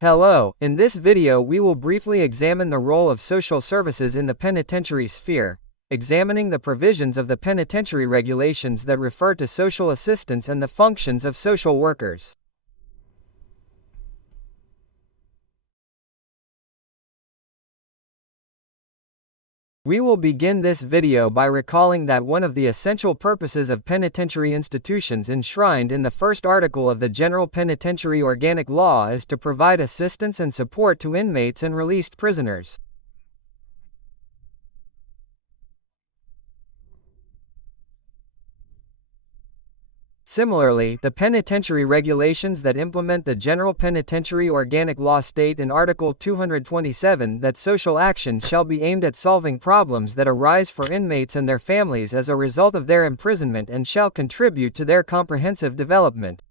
Hello, in this video we will briefly examine the role of social services in the penitentiary sphere, examining the provisions of the penitentiary regulations that refer to social assistance and the functions of social workers. We will begin this video by recalling that one of the essential purposes of penitentiary institutions enshrined in the first article of the General Penitentiary Organic Law is to provide assistance and support to inmates and released prisoners. Similarly, the penitentiary regulations that implement the General Penitentiary Organic Law state in Article 227 that social action shall be aimed at solving problems that arise for inmates and their families as a result of their imprisonment and shall contribute to their comprehensive development.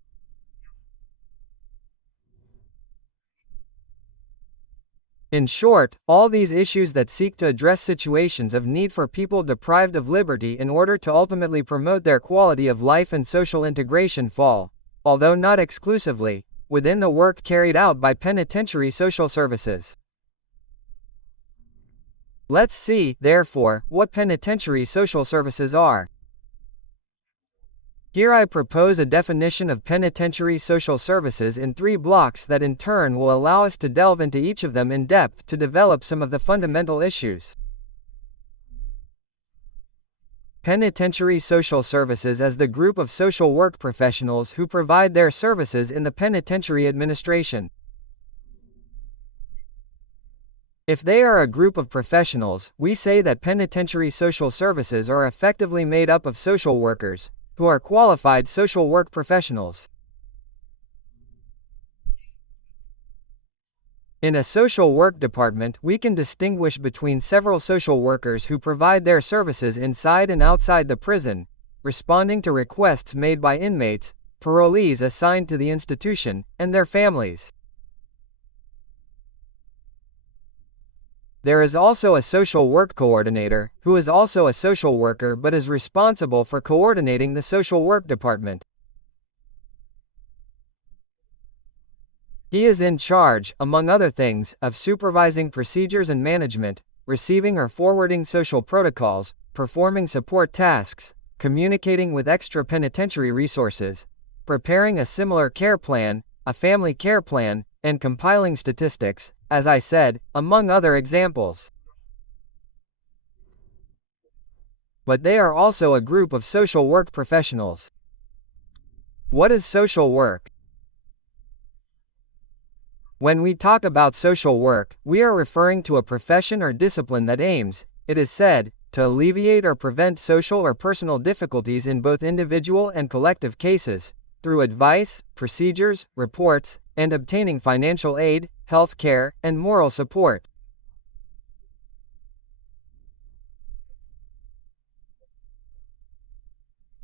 In short, all these issues that seek to address situations of need for people deprived of liberty in order to ultimately promote their quality of life and social integration fall, although not exclusively, within the work carried out by penitentiary social services. Let's see, therefore, what penitentiary social services are. Here I propose a definition of penitentiary social services in 3 blocks that in turn will allow us to delve into each of them in depth to develop some of the fundamental issues. Penitentiary social services as the group of social work professionals who provide their services in the penitentiary administration. If they are a group of professionals, we say that penitentiary social services are effectively made up of social workers, who are qualified social work professionals. In a social work department, we can distinguish between several social workers who provide their services inside and outside the prison, responding to requests made by inmates, parolees assigned to the institution, and their families. There is also a social work coordinator, who is also a social worker but is responsible for coordinating the social work department. He is in charge, among other things, of supervising procedures and management, receiving or forwarding social protocols, performing support tasks, communicating with extra penitentiary resources, preparing a similar care plan, a family care plan, and compiling statistics, as I said, among other examples. But they are also a group of social work professionals. What is social work? When we talk about social work, we are referring to a profession or discipline that aims, it is said, to alleviate or prevent social or personal difficulties in both individual and collective cases, through advice, procedures, reports, and obtaining financial aid, health care, and moral support.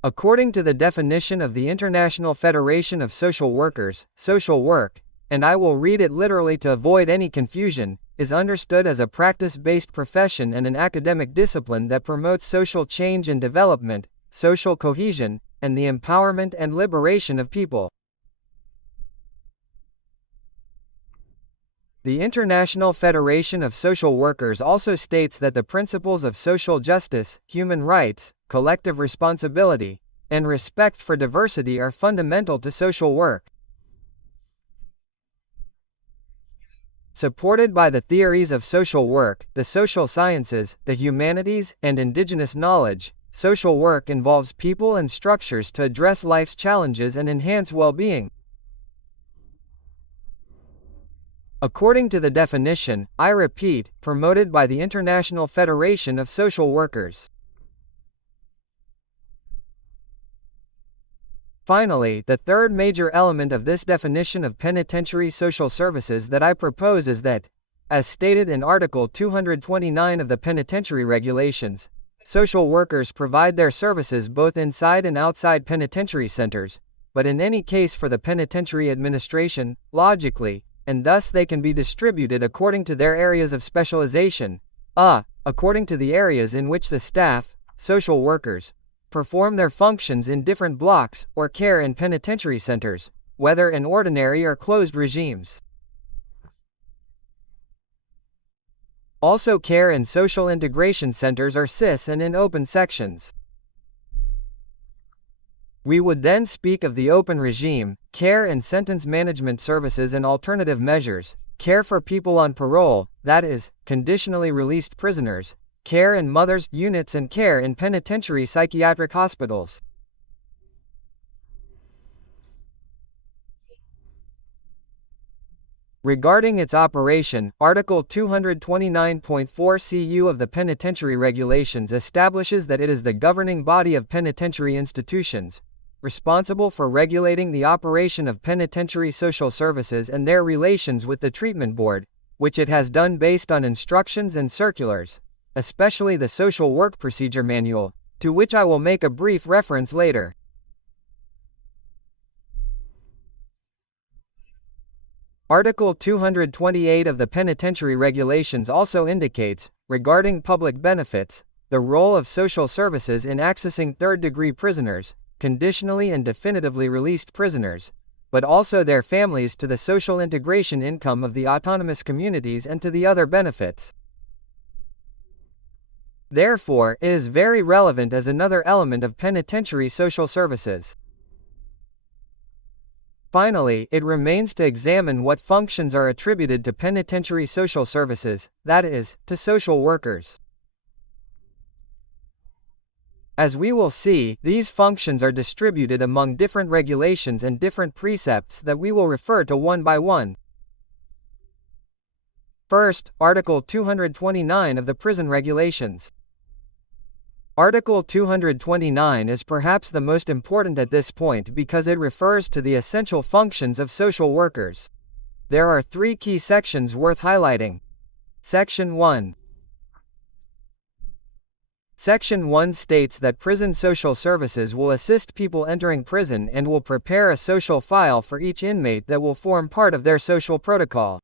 According to the definition of the International Federation of Social Workers, social work, and I will read it literally to avoid any confusion, is understood as a practice-based profession and an academic discipline that promotes social change and development, social cohesion, and the empowerment and liberation of people. The International Federation of Social Workers also states that the principles of social justice, human rights, collective responsibility, and respect for diversity are fundamental to social work. Supported by the theories of social work, the social sciences, the humanities, and indigenous knowledge, social work involves people and structures to address life's challenges and enhance well-being. According to the definition, I repeat, promoted by the International Federation of Social Workers. Finally, the third major element of this definition of penitentiary social services that I propose is that, as stated in Article 229 of the Penitentiary Regulations, social workers provide their services both inside and outside penitentiary centers, but in any case for the penitentiary administration, logically, and thus they can be distributed according to their areas of specialization, according to the areas in which the staff, social workers, perform their functions in different blocks, or care in penitentiary centers, whether in ordinary or closed regimes. Also, care and social integration centers are CIS and in open sections. We would then speak of the open regime, care and sentence management services and alternative measures, care for people on parole, that is, conditionally released prisoners, care in mothers' units and care in penitentiary psychiatric hospitals. Regarding its operation, Article 229.4 CU of the Penitentiary Regulations establishes that it is the governing body of penitentiary institutions, responsible for regulating the operation of penitentiary social services and their relations with the Treatment Board, which it has done based on instructions and circulars, especially the Social Work Procedure Manual, to which I will make a brief reference later. Article 228 of the Penitentiary Regulations also indicates, regarding public benefits, the role of social services in accessing third-degree prisoners, conditionally and definitively released prisoners, but also their families to the social integration income of the autonomous communities and to the other benefits. Therefore, it is very relevant as another element of penitentiary social services. Finally, it remains to examine what functions are attributed to penitentiary social services, that is, to social workers. As we will see, these functions are distributed among different regulations and different precepts that we will refer to one by one. First, Article 229 of the Prison Regulations. Article 229 is perhaps the most important at this point because it refers to the essential functions of social workers. There are three key sections worth highlighting. Section 1. Section 1 states that prison social services will assist people entering prison and will prepare a social file for each inmate that will form part of their social protocol.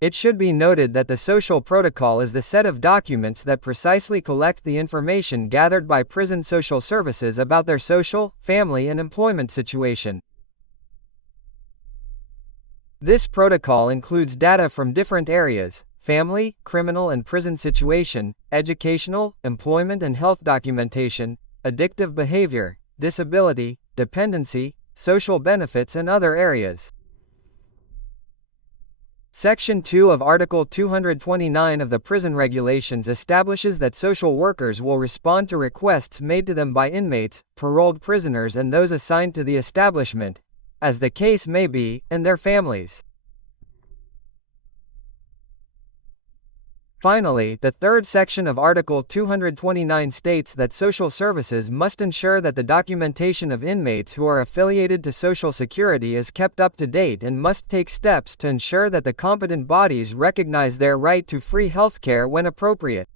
It should be noted that the social protocol is the set of documents that precisely collect the information gathered by prison social services about their social, family, and employment situation. This protocol includes data from different areas: family, criminal and prison situation, educational, employment and health documentation, addictive behavior, disability, dependency, social benefits, and other areas. Section 2 of Article 229 of the Prison Regulations establishes that social workers will respond to requests made to them by inmates, paroled prisoners, and those assigned to the establishment, as the case may be, and their families. Finally, the third section of Article 229 states that social services must ensure that the documentation of inmates who are affiliated to Social Security is kept up to date and must take steps to ensure that the competent bodies recognize their right to free health care when appropriate.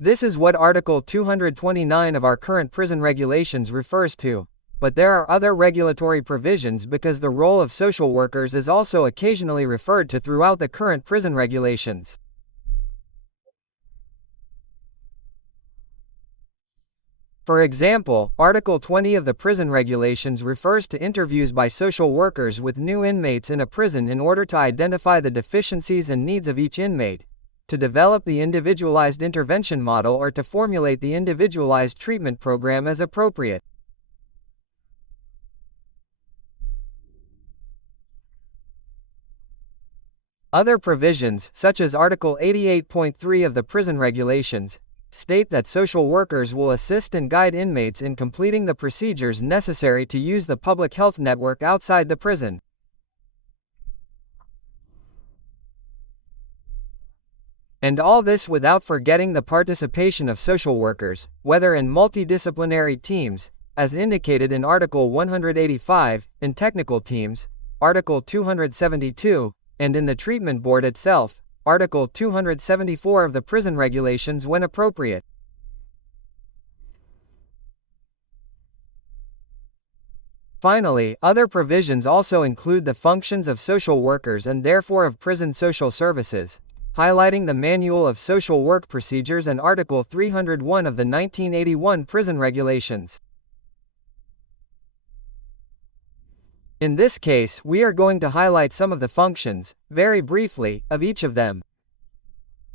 This is what Article 229 of our current prison regulations refers to. But there are other regulatory provisions because the role of social workers is also occasionally referred to throughout the current prison regulations. For example, Article 20 of the Prison Regulations refers to interviews by social workers with new inmates in a prison in order to identify the deficiencies and needs of each inmate, to develop the individualized intervention model, or to formulate the individualized treatment program as appropriate. Other provisions, such as Article 88.3 of the Prison Regulations, state that social workers will assist and guide inmates in completing the procedures necessary to use the public health network outside the prison. And all this without forgetting the participation of social workers, whether in multidisciplinary teams, as indicated in Article 185, in technical teams, Article 272, and in the Treatment Board itself, Article 274 of the Prison Regulations when appropriate. Finally, other provisions also include the functions of social workers and therefore of prison social services, highlighting the Manual of Social Work Procedures and Article 301 of the 1981 Prison Regulations. In this case, we are going to highlight some of the functions, very briefly, of each of them.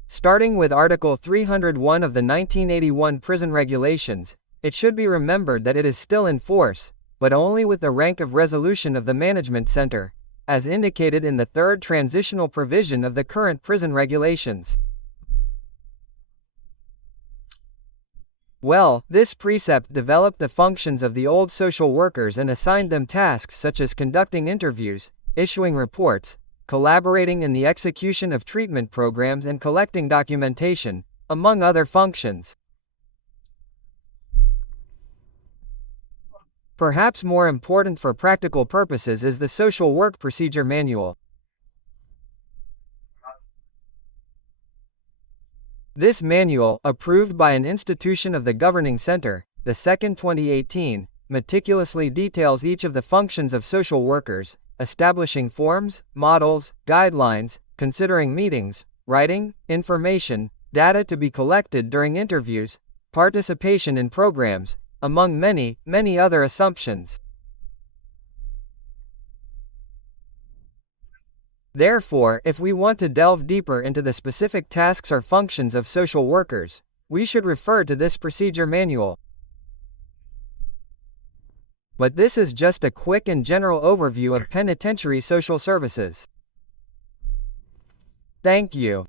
Starting with Article 301 of the 1981 Prison Regulations, it should be remembered that it is still in force, but only with the rank of resolution of the Management Center, as indicated in the third transitional provision of the current prison regulations. Well, this precept developed the functions of the old social workers and assigned them tasks such as conducting interviews, issuing reports, collaborating in the execution of treatment programs and collecting documentation, among other functions. Perhaps more important for practical purposes is the Social Work Procedure Manual. This manual, approved by an institution of the Governing Center, the 2nd 2018, meticulously details each of the functions of social workers, establishing forms, models, guidelines, considering meetings, writing, information, data to be collected during interviews, participation in programs, among many, many other assumptions. Therefore, if we want to delve deeper into the specific tasks or functions of social workers, we should refer to this procedure manual. But this is just a quick and general overview of penitentiary social services. Thank you.